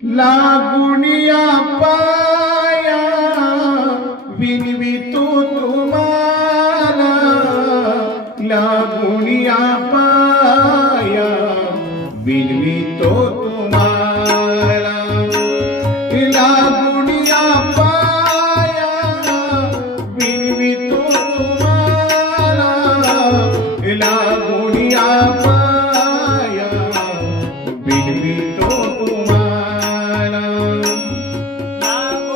लागुनिया पाया विनवितो तुम्हाला, लागुनिया पाया विनवितो तुम्हाला, लागुनिया पाया विनवितो तुम्हाला, लागुनिया पाया विनवितो तुम्हाला,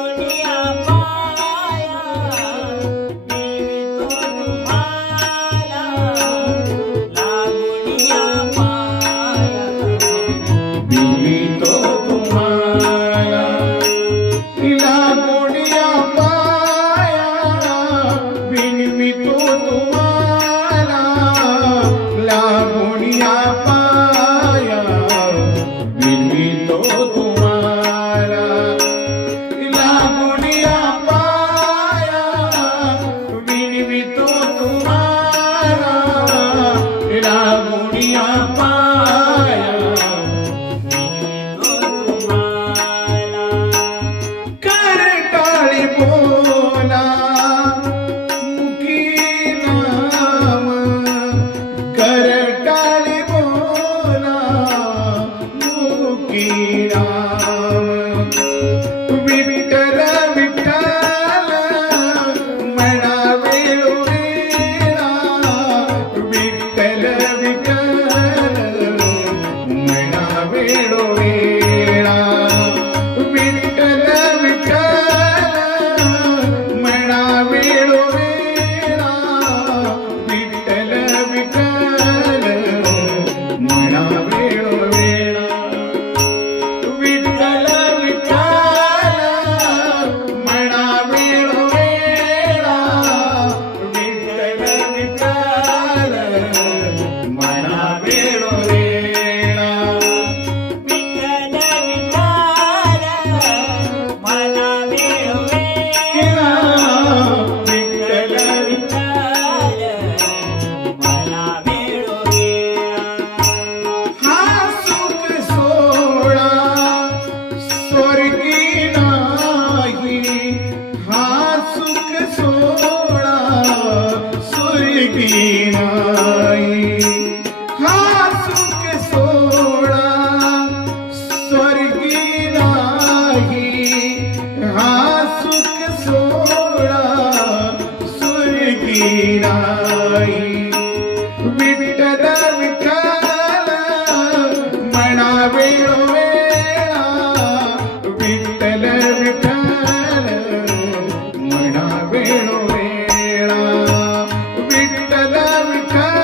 लागुनिया पाया विनवितो तुम्हाला, लागुनिया पाया विनवितो तुम्हाला, लागुनिया पाया विनवितो तुम्हाला, लागुनिया पाया विनवितो तुम्हाला, लागुनिया पाया विनवितो तुम्हाला, लागुनिया पाया करटाळी बोला मुखी नाम, करटाळी बोला मुखी नाम, विठ्ठल विठ्ठल म्हणा वेळोवेळा, विठ्ठल विठ्ठल म्हणा वेळोवेळा, विठ्ठल विठ्ठल म्हणा वेळोवेळा, विठ्ठल विठ्ठल म्हणा वेळोवेळा, विठ्ठल विठ्ठल म्हणा वेळोवेळा, विठ्ठल विठ्ठल म्हणा वेळोवेळा, विठ्ठल विठ्ठल मला वेळोवेळा, विठ्ठल विठ्ठल मला वेळोवेळा, हा सुख सोळा स्वर्गी नाही, हा सुख सोळा स्वर्गी नाही, हा सुख सोळा स्वर्गी नाही, हा सुख सोळा स्वर्गी नाही, विठ्ठल विठ्ठल म्हणा वेळोवेळा, विठ्ठल विठ्ठल म्हणा वेळोवेळा, विठ्ठल विठ्ठल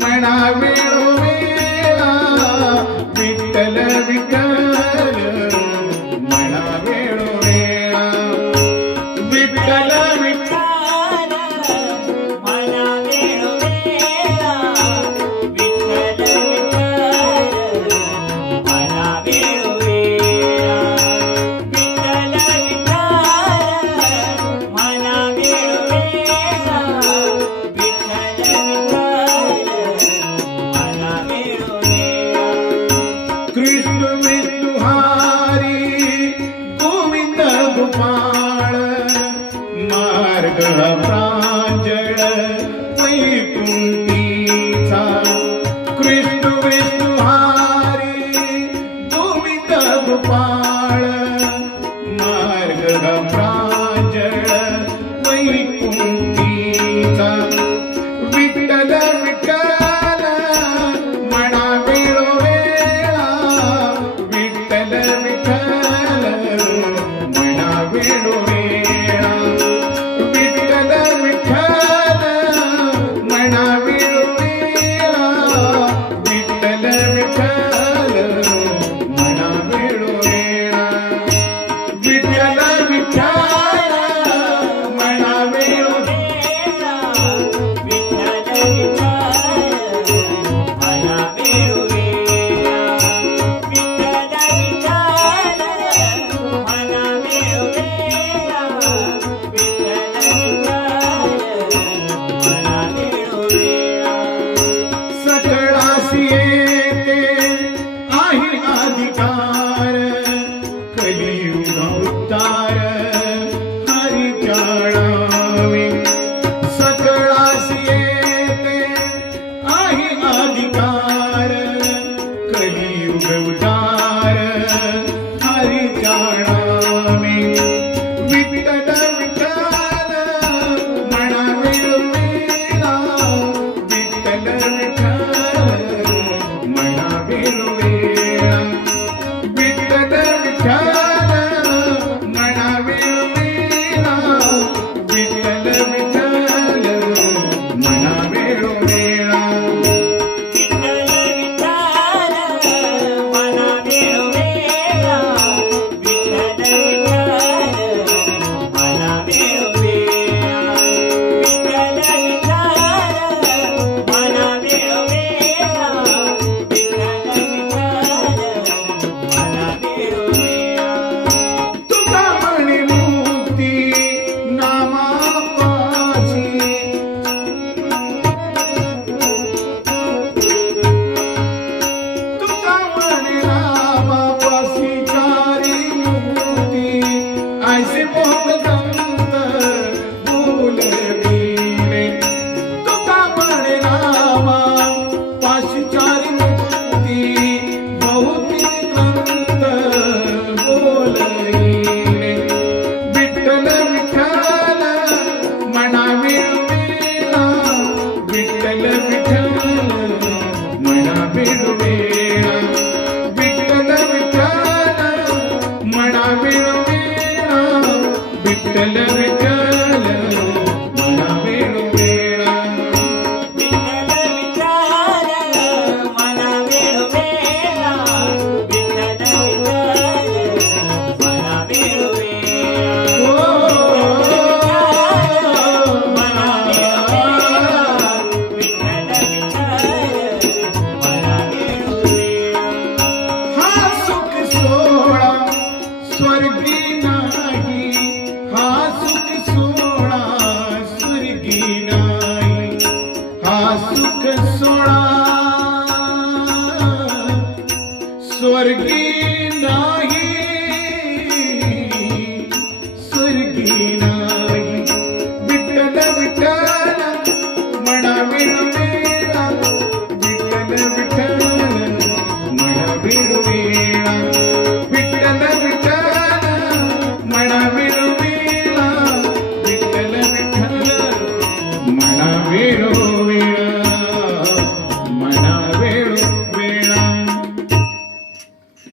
म्हणा वेळोवेळा, विठ्ठल विठ्ठल म्हणा वेळोवेळा, विठ्ठल विठ्ठल मला वेळोवेळा, विठ्ठल विठ्ठल मला वेळोवेळा, विठ्ठल विठ्ठल मला वेळोवेळा, विठ्ठल विठ्ठल मला वेळोवेळा, कृष्ण विष्णु हरी गोविंद गोपाळ, मार्ग प्रांजळ वैकुंठीचा, कृष्ण विष्णु हरी गोविंद गोपाळ, मार्ग प्रांजळ वैकुंठीचा, विठ्ठल विठ्ठल म्हणा वेळोवेळा, विठ्ठल विठ्ठल म्हणा वेळोवेळा, विठ्ठल विठ्ठल म्हणा वेळोवेळा, विठ्ठल विठ्ठल म्हणा वेळोवेळा, विठ्ठल विठ्ठल म्हणा वेळोवेळा, विठ्ठल विठ्ठल मला वेळोवेळा, विठ्ठल विठ्ठल मला वेळोवेळा, विठ्ठल विठ्ठल मला वेळोवेळा, सकळासी येते आहे अधिकार, युग उदार हरीच्या नामे विठ्ठल विठ्ठल म्हणा वेळोवेळा विठ्ठल विठ्ठल म्हणा वेळोवेळा विठ्ठल विठ्ठल म्हणा वेळोवेळा विठ्ठल विठ्ठल म्हणा वेळोवेळा तुका म्हणे मुक्ती नामापाशी तुका म्हणे नामापाशी चारी मुक्ती ऐसे भोगदंत बोलविणे तुका म्हणे नामापाशी चारी मुक्ती बहुती ग्रंथ बोलविणे विठ्ठल विठ्ठल म्हणा वेळोवेळा विठ्ठल विठ्ठल म्हणा वेळोवेळा विठ्ठल विठ्ठल म्हणा वेळोवेळा विठ्ठल विठ्ठल म्हणा वेळोवेळा हा सुख सोहळा स्वर्गी नाही हा सुख सोहळा स्वर्गी नाही हा सुख सोहळा स्वर्गी नाही स्वर्गी नाही विठ्ठल विठ्ठल म्हणा वेळोवेळा विठ्ठल विठ्ठल म्हणा वेळोवेळा